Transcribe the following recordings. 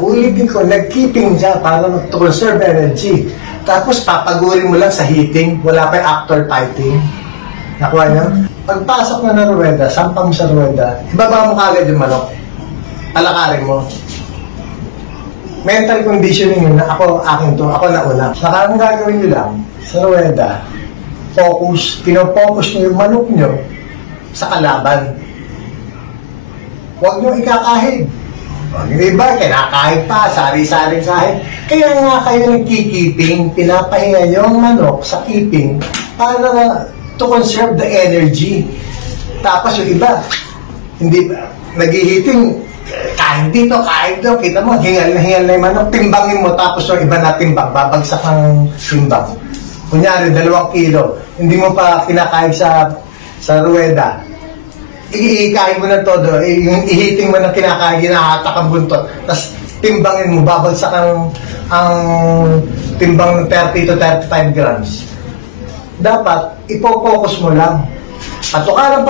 Ulitin ko, nag-keeping siya para to conserve energy. Tapos papagurin mo lang sa heating, wala pa yung after piping. Nakuha niyo? Pagpasok mo ng ruweda, sampang mo sa ruweda, ibaba mo kagad yung manok. Alakarin mo. Mental conditioning yun, akin to, ako nauna. Saka ang gagawin nyo lang, sa ruweda, focus, pinopokus nyo yung manok nyo sa kalaban. Huwag nyo ikakahig. Yung iba, kinakahig pa, sari-saring sahig. Kaya nga kayo nagkikiping, pinapahinga yung manok sa keeping para to conserve the energy. Tapos yung iba, hindi naghihiting, kahit dito, kahit doon, kita mo, hingal na yung manok, timbangin mo, tapos yung iba na timbang, babagsak ng timbang. Kunyari, 2 kilo, hindi mo pa kinakahig sa ruweda. Iikahig mo ng todo, yung ihiting mo ng kinakahig, hinahatak ang buntot, tapos timbangin mo, babagsak ang timbang ng 30 to 35 grams. Dapat, ipopokus mo lang. Patuka ng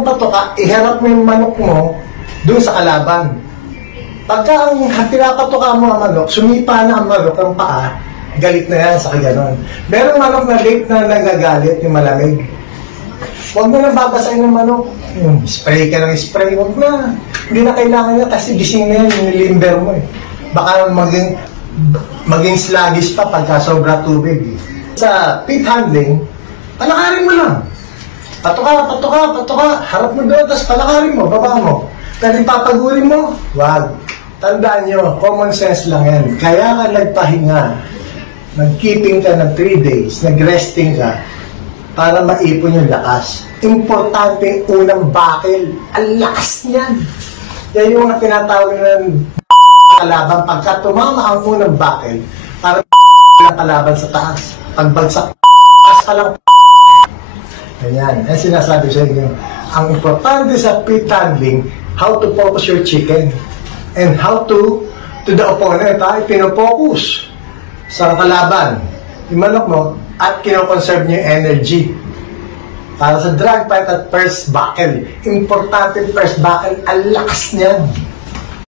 patuka, iharap mo yung manok mo doon sa kalaban. Pagka ang pinapatuka mo ang manok, sumipa na ang manok ang paa, galit na yan sa kaganon. Merong manok na late na nagagalit, yung malamig. Huwag mo nang babasahin ng manok. Spray ka ng spray, huwag na. Hindi na kailangan niya kasi gising na yan, yung limber mo eh. Baka maging sluggish pa pagka sobra tubig. Sa pit handling, palakarin mo lang. Patuka, harap mo doon, tapos palakarin mo, baba mo. Pero ipapagurin mo, wag. Tandaan nyo, common sense lang yan. Kaya ka nagpahinga, nag-keeping ka ng 3 days, nag-resting ka, para maipon yung lakas. Importante yung unang bakil. Ang lakas niyan. Yan yung mga tinatawag ng kalaban. Pagka tumama ang unang bakil, para ng kalaban sa taas. Pagbagsak, taas ka lang. Ganyan. Yan sinasabi sa inyo. Ang importante sa pit handling, how to focus your chicken. And how to the opponent, pinopokus sa kalaban. Yung manok mo, at kinoconserve niyo yung energy. Para sa drag fight at first buckle, importante first buckle, ang lakas niyan.